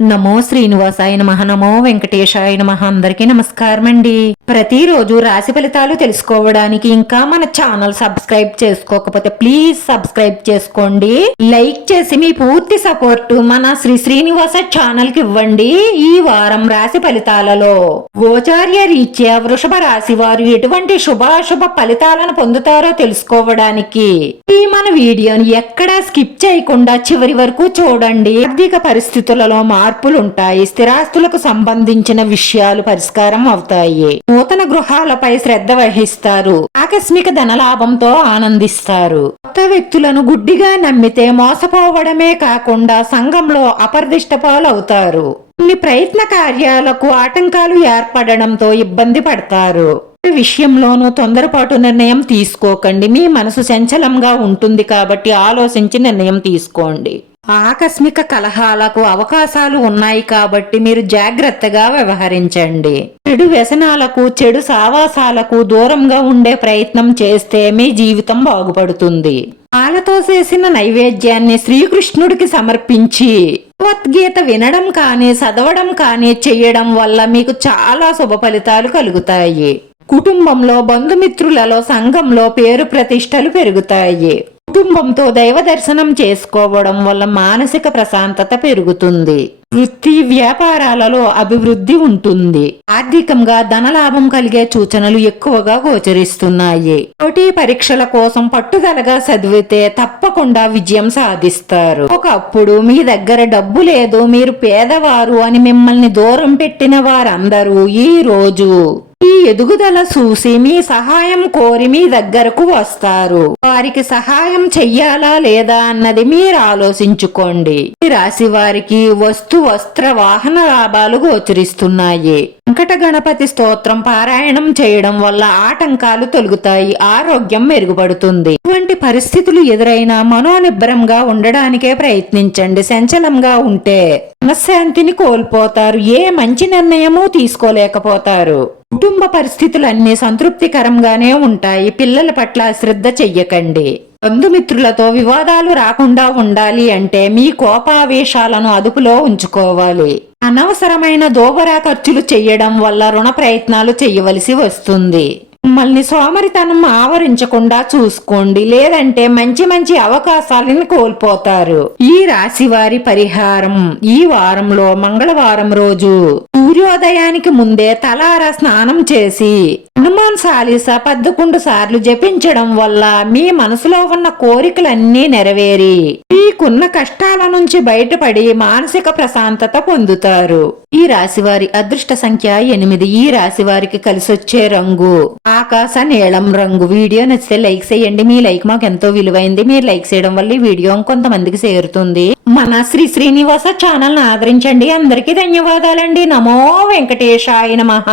నమో శ్రీనివాసాయ నమః. నమో వెంకటేశాయ నమః. అందరికీ నమస్కారం అండి. ప్రతిరోజు రాశి ఫలితాలు తెలుసుకోవడానికి ఇంకా మన ఛానల్ సబ్స్క్రైబ్ చేసుకోకపోతే ప్లీజ్ సబ్స్క్రైబ్ చేసుకోండి. లైక్ చేసి మీ పూర్తి సపోర్ట్ మన శ్రీనివాస ఛానల్ కి ఇవ్వండి. ఈ వారం రాశి ఫలితాలలో గోచార్య రీత్యా వృషభ రాశి వారు ఎటువంటి శుభాశుభ ఫలితాలను పొందుతారో తెలుసుకోవడానికి ఈ మన వీడియోని ఎక్కడా స్కిప్ చేయకుండా చివరి వరకు చూడండి. ఆర్థిక పరిస్థితులలో మార్పులుంటాయి. స్థిరాస్తులకు సంబంధించిన విషయాలు పరిష్కారం అవుతాయి. నూతన గృహాలపై శ్రద్ధ వహిస్తారు. ఆకస్మిక ధనలాభంతో ఆనందిస్తారు. కొత్త వ్యక్తులను గుడ్డిగా నమ్మితే మోసపోవడమే కాకుండా సంఘంలో అపరిదిష్ట పాలవుతారు. కొన్ని ప్రయత్న కార్యాలకు ఆటంకాలు ఏర్పడడంతో ఇబ్బంది పడతారు. విషయంలోనూ తొందరపాటు నిర్ణయం తీసుకోకండి. మీ మనసు చంచలంగా ఉంటుంది కాబట్టి ఆలోచించి నిర్ణయం తీసుకోండి. ఆకస్మిక కలహాలకు అవకాశాలు ఉన్నాయి కాబట్టి మీరు జాగ్రత్తగా వ్యవహరించండి. చెడు వ్యసనాలకు చెడు సావాసాలకు దూరంగా ఉండే ప్రయత్నం చేస్తే మీ జీవితం బాగుపడుతుంది. పాలతో చేసిన నైవేద్యాన్ని శ్రీకృష్ణుడికి సమర్పించి భగవద్గీత వినడం కానీ చదవడం కానీ చెయ్యడం వల్ల మీకు చాలా శుభ ఫలితాలు కలుగుతాయి. కుటుంబంలో బంధుమిత్రులలో సంఘంలో పేరు ప్రతిష్టలు పెరుగుతాయి. కుటుంబంతో దైవ దర్శనం చేసుకోవడం వల్ల మానసిక ప్రశాంతత పెరుగుతుంది. వృత్తి వ్యాపారాలలో అభివృద్ధి ఉంటుంది. ఆర్థికంగా ధనలాభం కలిగే సూచనలు ఎక్కువగా గోచరిస్తున్నాయి. పోటీ పరీక్షల కోసం పట్టుదలగా చదివితే తప్పకుండా విజయం సాధిస్తారు. ఒకప్పుడు మీ దగ్గర డబ్బు లేదు, మీరు పేదవారు అని మిమ్మల్ని దూరం పెట్టిన వారందరూ ఈ రోజు ఈ ఎదుగుదల చూసి మీ సహాయం కోరి మీ దగ్గరకు వస్తారు. వారికి సహాయం చెయ్యాలా లేదా అన్నది మీరు ఆలోచించుకోండి. ఈ రాశి వారికి వస్త్ర వాహన లాభాలు గోచరిస్తున్నాయి. వెంకట గణపతి స్తోత్రం పారాయణం చేయడం వల్ల ఆటంకాలు తొలగుతాయి. ఆరోగ్యం మెరుగుపడుతుంది. ఇటువంటి పరిస్థితులు ఎదురైనా మనోనిబ్బరంగా ఉండడానికే ప్రయత్నించండి. సంచలంగా ఉంటే మనశ్శాంతిని కోల్పోతారు. ఏ మంచి నిర్ణయమూ తీసుకోలేకపోతారు. కుటుంబ పరిస్థితులన్నీ సంతృప్తికరంగానే ఉంటాయి. పిల్లల పట్ల శ్రద్ధ చెయ్యకండి. బంధుమిత్రులతో వివాదాలు రాకుండా ఉండాలి అంటే మీ కోపావేశాలను అదుపులో ఉంచుకోవాలి. అనవసరమైన దోబరా ఖర్చులు చెయ్యడం వల్ల రుణ ప్రయత్నాలు చెయ్యవలసి వస్తుంది. మిమ్మల్ని సోమరితనం ఆవరించకుండా చూసుకోండి, లేదంటే మంచి మంచి అవకాశాలను కోల్పోతారు. ఈ రాశి వారి పరిహారం ఈ వారంలో మంగళవారం రోజు సూర్యోదయానికి ముందే తలార స్నానం చేసి హనుమాన్ చాలీసా 11 సార్లు జపించడం వల్ల మీ మనసులో ఉన్న కోరికలన్నీ నెరవేరి మీకున్న కష్టాల నుంచి బయటపడి మానసిక ప్రశాంతత పొందుతారు. ఈ రాశివారి అదృష్ట సంఖ్య 8. ఈ రాశి వారికి కలిసొచ్చే రంగు ఆకాశ నీలం రంగు. వీడియో నచ్చితే లైక్ చేయండి. మీ లైక్ మాకు ఎంతో విలువైంది. మీరు లైక్ చేయడం వల్ల ఈ వీడియో కొంతమందికి చేరుతుంది. మన శ్రీనివాస ఛానల్ ని ఆదరించండి. అందరికీ ధన్యవాదాలండి. నమో వెంకటేశాయ నమః.